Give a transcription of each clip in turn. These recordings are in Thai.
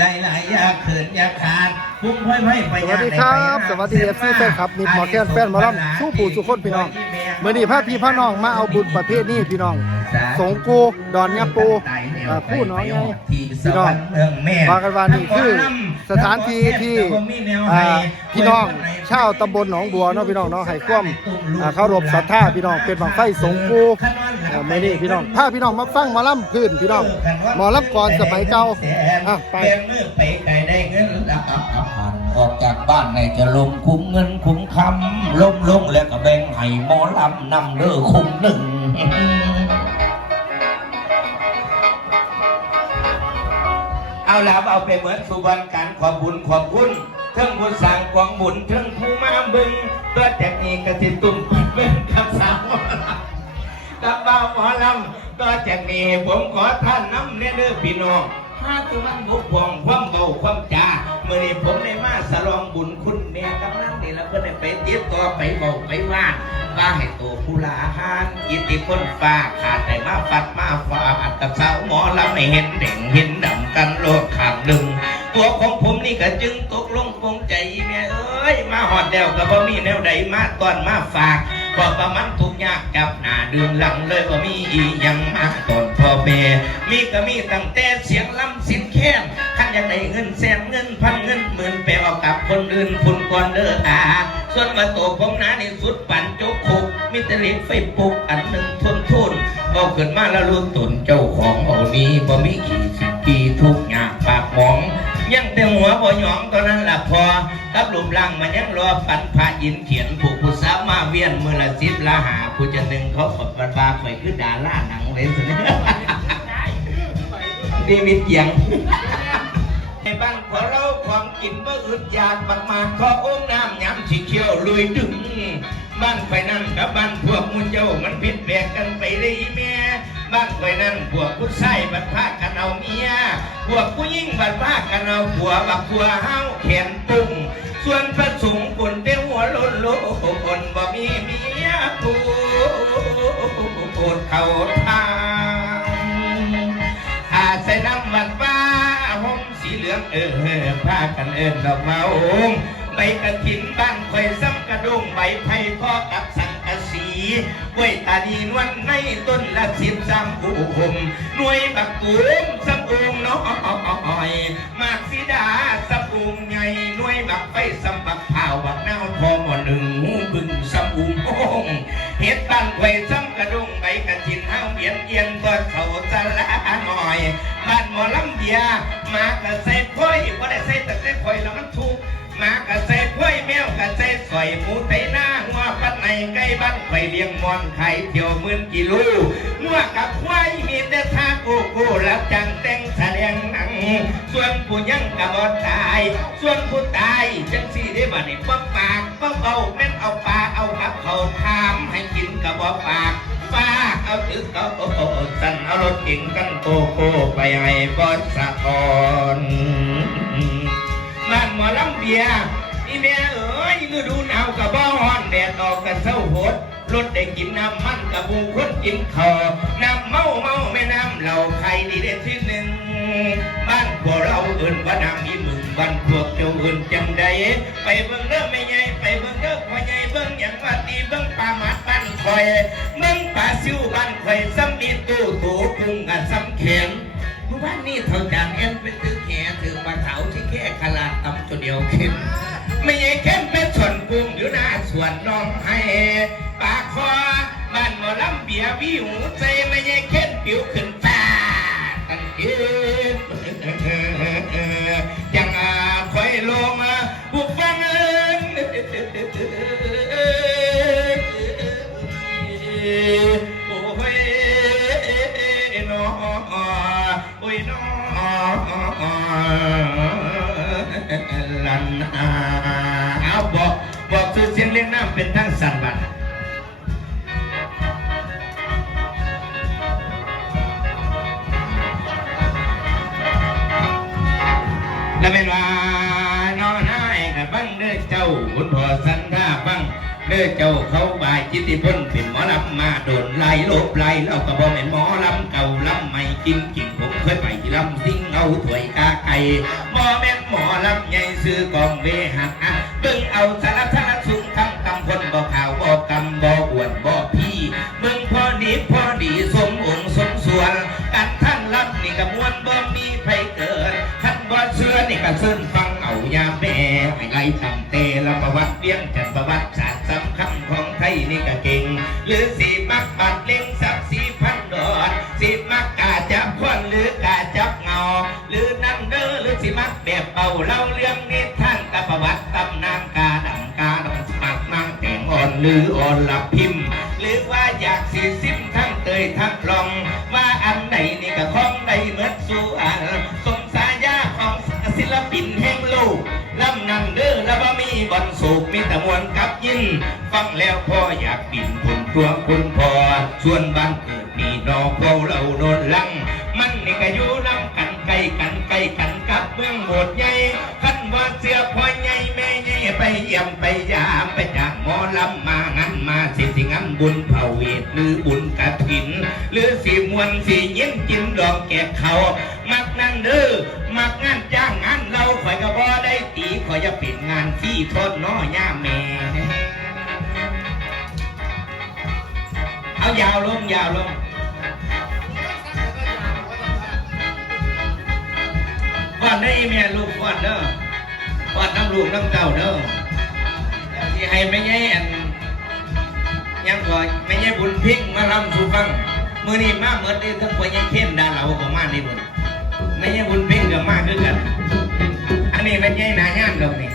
ได้หลายอยาเขินอยาขาดพุ่งห้อยห้อยไปสวัสดีครับสวัสดี FC แฟนคลับมิตรหมอแคนแฟนหมอลำสู้ปู่สุขคนพี่น้องเมื่อนี้พาพี่พาน้องมาเอาบุญประเภทนี้พี่น้อง สงกูดอนยาปูอ่า ผู้น้อยไงพี่น้องว่ากันว่านี่คือสถานที่ที่อ่าพี่น้องชาวตำบลหนองบัวเนาะพี่น้องเนาะให้ความอ่าเคารพศรัทธาพี่น้องเป็นบังไฟสงกูอ่ามื่อนี้พี่น้องพาพี่น้องมาฟังหมอลำพื้นพี่น้องหมอลำก่อนสมัยเก่าอะไปแบมือไปไกลได้เงินละออกจากบ้านในจะลงคุ้มเงินคุ้มคำลงลงแล้วก็แบ่งให้หมอลำนำเด้อคุ้มหนึ่ง เอาแล้วเอาไปเหมือนสุวรรณการขอบบุญขอบคุณเทิงบุญสร้างกองบุญเทิงผู้มาบึงตัวแจกนี้กระติตุ่มเป็นคำสาวกับบ่าวหมอลำก็จะมีผมขอท่านน้ำเนื้อพี่น้อง ห้าตัวมันบุกพองความเบาความจ้าเมื่อนี้ผมได้มาสลองบุญคุณแม่กำนันนี่แล้วก็ได้ไปติดต่อไปเบาไปว่าว่าให้ตัวผู้ลาหานกิติคนฟ้าขาดแต่มาฟัดมาฟาดกับสาวหมอลำไม่เห็นเด่งเห็นดำกันโลดขาดดึง ตัวของผมนี่ก็จึงตกลงปงใจแม่เอ้ยมาหอดเดวก็บ่มีแนวใดมาตอนมาฝาก พอประมันทุกยากกับหน้าเดือนหลังเลยว่ามีอียังมาตอนพ่อแม่มีก็มีตั้งแต่เสียงลำสินแค้นขันอยากได้เงินแสนเงินพันเงินหมื่นไปเอากับคนอื่นคุณก่อนเด้ออาส่วนมาโตผมหนานี่สุดปั่นโจกคุกมิตรเล็กไฟปุกอันหนึ่งทนทุนเอาขึ้นมาแล้วรู้ตนเจ้าของเอานี้บ่มีขี่สิบปีทุกยากปากหมอง ยังแต่หัวบ่หยองตอนนั้นละพอกับหลุมล่างมันยังรอฝันพระอินเขียนผูกผู้สามาเวียนมือละสิบละหาผู้จะหนึ่งเขาขดบรรบาไปคือดาล่าหนังเลยสิเนี่ยดีมิตเกียงในบ้านของเราของกินบ่อึดอยากบักมาขอองน้ำย้ำสีเขียวลุยดึงบ้านไปนั่นกับบ้านพวกมุนเจ้ามันผิดแปลกกันไปเลยแม่ บ้านไปนั่นพวกผู้ชายบัดพากันเอาเมียพวกผู้หญิงบัดพากันเอาผัวบักผัวเฮาแขนปุ้งส่วนพระสงฆ์คนเต้หัวโลนโลคนบ่มีเมียผู้โดเขาทางอาใส่น้ำมันฟ้าห่มสีเหลืองเออพากันเอินดอกมาองค์ใบกระถินบ้านคอยซ้ำกระดงใบไผ่พอกับสัง สีกล้วยตาดีนวันในต้นละสิบสามกุมหน่วยบักกุมสับอุงน้อยมากสีดาสับอุงใหญ่หน่วยบักไฟสับักเผาบักเน่าทอมอหนึ่งหูบึงสับอุงโองเฮ็ดบ้านไว้ซ้ำกระดงใบกระถินห้าเวียนเอียนก็เขาสละหน่อยบ้านหมอลำเบียมากระใส่พ้อยบ่ได้ใส่แต่ใส่พ้อยแล้วมันถูก หมากระใส่พ้อยแมวกระใส่สอยหมูไถหน้าหัวปัดในใกล้บ้านไข่เลี้ยงมอนไข่เที่ยวมื่นกิโลหัวกับควายมีแต่ท่าโกโก้รับจังแต่งแสดงหนัง ส่วนผู้ยังกะบอตาย ส่วนผู้ตายจังสี่ได้บัดนี้ป้ปากป้เบาแม่นเอาปลาเอากับเขาถามให้กินกะบอปากปาเอาถือเขาโอ้โหสั่นเอารถเก่งกันโกโก้ไปให้บอสสะอนบ้าน เบียร์นี่แม่เอ๋ยฤดูหนาวกับบ้าฮ้อนแดดออกกันเศร้าโหดรถได้กินน้ำมันกับบูคนกินข้าวน้ำเมาเมาแม่น้ำเหล่าใครดีเด็ดที่หนึ่งบ้านพวกเราเอื่นว่าน้ำมีมึงบ้านพวกเจ้าเอื่นจังใดไปเบิ่งเด้อไม่ใหญ่ไปเบิ่งเด้อพ่อใหญ่เบิ่งอย่างว่าตีเบิ่งปลาหมัดบ้านคอยเบิ่งปลาซิวบ้านคอยซ้ำมีตู้ตู้กุ้งกับซ้ำเข็มเมื่อวานนี้เท่าจานเอ็นเป็นตื้อแขถือมาเขาที่แค่ขลาด เดียวเข้มไม่ใช่เข้มเป็นส่วนกุ้งอยู่หน้าส่วนน้องให้ปากคอบ้านหมอลำเบียวิวใจไม่ใช่เข้มผิวขึ้นตาตั้งคืนยังอาคอยลงบุกฟังเอินโอ้ยน้อโอ้ยน้อ ลันอาเอาบอกบอกคือเสียงเลี้ยงน้ำเป็นทั้งสันบัตและเป็นว่านอนนายกับบังเด้อเจ้าคุณพ่อสันดาบังเด้อเจ้าเขาบายจิตติพ้นเป็นหมอลำมาโดนไล่ลบไล่เราก็บอกเป็นหมอลำเก่าลำใหม่จริงจริงผมเคยไปที่ลำซิ่งเอาถวยกาไก่ ซื้อกองเวหักอะเบิ่งเอาสารพัดสูงทั้งกำคนบ่ข่าวบ่กำบ่อวดบ่พี่เบิ่งพอดีพอดีสมองสมส่วนกันท่านรับนี่ก็มวนบ่มีไผเกิดท่านบ่เชื่อนี่ก็เชิญฟังเอายาแม่ให้ไล่ตั้งเตละประวัติเวียงจันประวัติศาสตร์สำคัญของไทยนี่ก็เก่ง หรือสีมักบัดเลี้ยงสับสีพันดอนสีมักกาจับควนหรือกาจับเงาาเล่าเรื่องนิทานกับประวัติตำนานกาดำกาดำสมักนั่งแต่งอ่อนหรืออ่อนหลับพิมพ์ หรือว่าอยากสีซิมทั้งเตยทั้งลอง ว่าอันใดนี่ก็ของใดเมือนสู่อันสมสายาของศิลปินแห่งโลกลำนังเด้อแล้วบ่มีบอนสูบมีต่มวลกับยินฟังแล้วพ่ออยากบินคุณตัวคุณพ่อส่วนบ้านเกิดนี่ดอกเราเราโนนลัง มันนี่ก็อยู่นำกันใกลกัน ใกล้กันกับเมืองโหดใหญ่คันว่าเสื้อพ่อใหญ่แม่ใหญ่ไปเยี่ยมไปยามไปจากหมอลำมางั้นมาสิสิงั้นบุญเผาเวทหรือบุญกระถิน หรือสีมวนสีเย็นกินดอกแกะเขา มักนั่นเด้อมักงานจ้างงานเราข่อยก็บ่ได้ตีข่อยจะปิดงานที่ทนน้อย่าแม่เอายาวลงยาวลง ได้อแม่ลูกก่อนเด้อก่อนน้ำลูกน้ำเก่าเด้อที่ให้ไม่ใช่อันยังก่อนไม่ใช่บุญพิงมาลำสู่ฟังมือนี้มาเหมือนเดิมทั้งคนยังเข้มดาเราก็มาในบุญไม่ใช่บุญพิงกับมาด้วยกันอันนี้ไม่ใช่นายานดอกนี่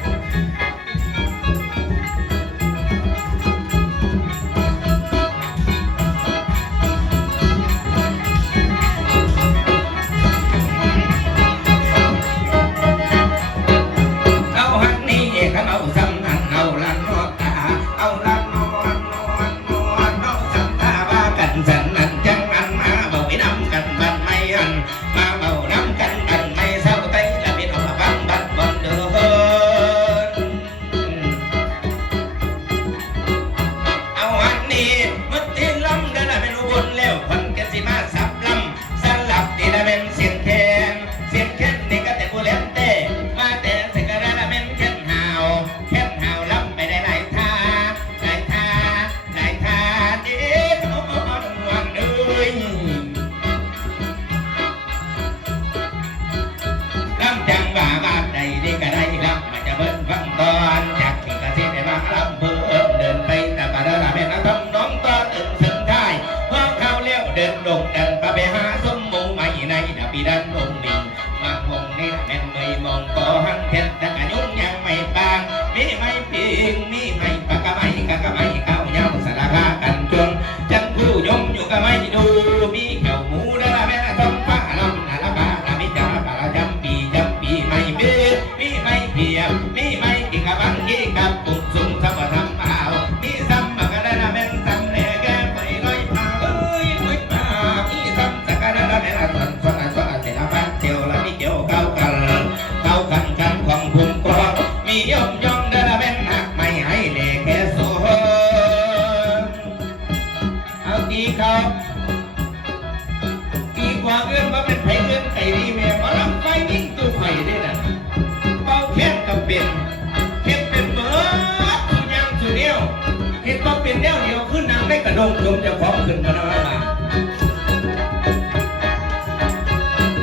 งได้กระดงลมจะขอมขึ้นกันแล้วล่ะ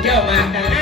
เจ้ามาแต่น้ำ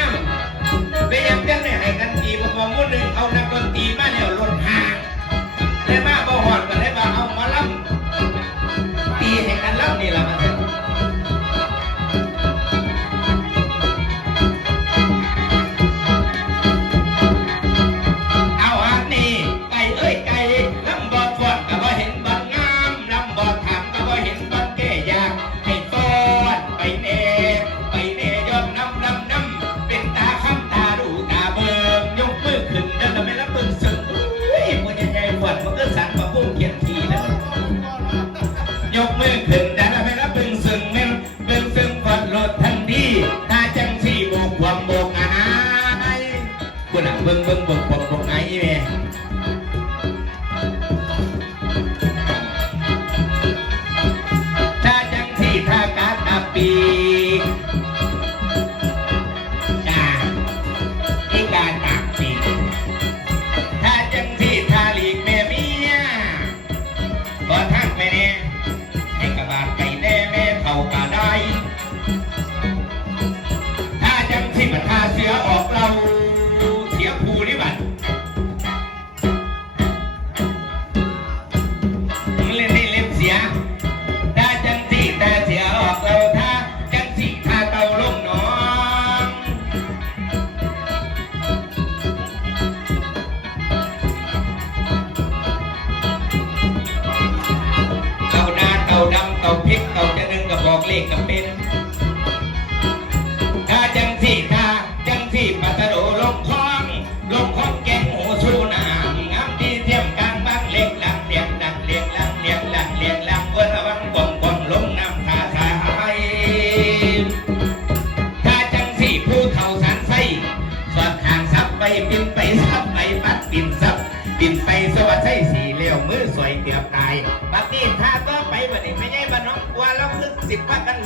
บิ่งเบิ่งเบิ่งบอกบอกไงอีแม่ เลขกับเป็น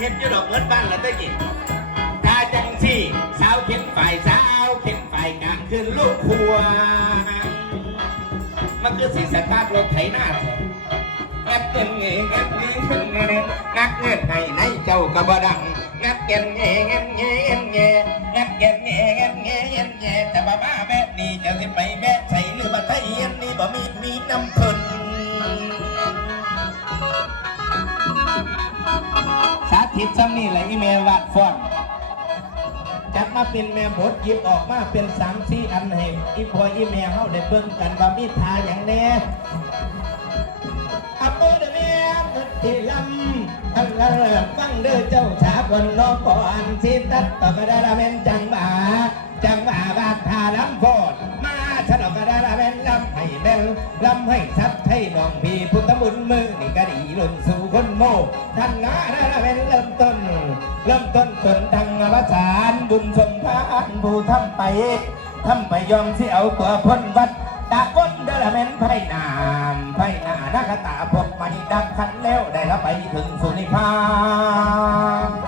ว่ากันเห็นอยู่ดอกเงินบ้านเราได้กี่ถ้าจังสี่ สาวเข็นฝ่ายสาวเข็นฝ่ายกลางขึ้นลูกครัว มันคือสีสภาพรถไถหน้าเถอะงัดเงินเงงัดเงงัดเงงัดเงินให้ในเจ้ากระบดังงัดเงินเงงัดเงงัดเงงัดเงินเงงัดเงงัดเงแต่บ้าบ้าแบบนี้จะสิไปแม่ใส่หรือมาไทยอันนี้บ่มีมีน้ำเพิ่น สาธิตซ้ำนี่แหละอีเมลวัดฟอนจับมาเป็นแม่บดหยิบออกมาเป็นสามสี่อันให้อีพออีเมลเฮาได้เบิ่งกันว่ามีทาอย่างแน่อัปโปเดเมียมุดที่ลำอันละฟังเด้อเจ้าชาบนน้องก่อนสิตัดต่อกระดาษเป็นจังหวาจังหวาบาดทาลำโพด ฉลองกกระดาษเป็นลำให้แบลลำให้ชัดให้น้องพี่พุทธบุญมือนี่ก็ดีลุ่นสู่คนโมท่านงาดาเป็นเริ่มต้น เริ่มต้นตนทางวสานบุญสมพานผู้ทำไปทำไปยอมสิเอาตัวพ้นวัดตาก้นเดลเมนไพ่นามไพ่นานักตาพบม่ดังคันแล้วได้ละไปถึงสุนิพาน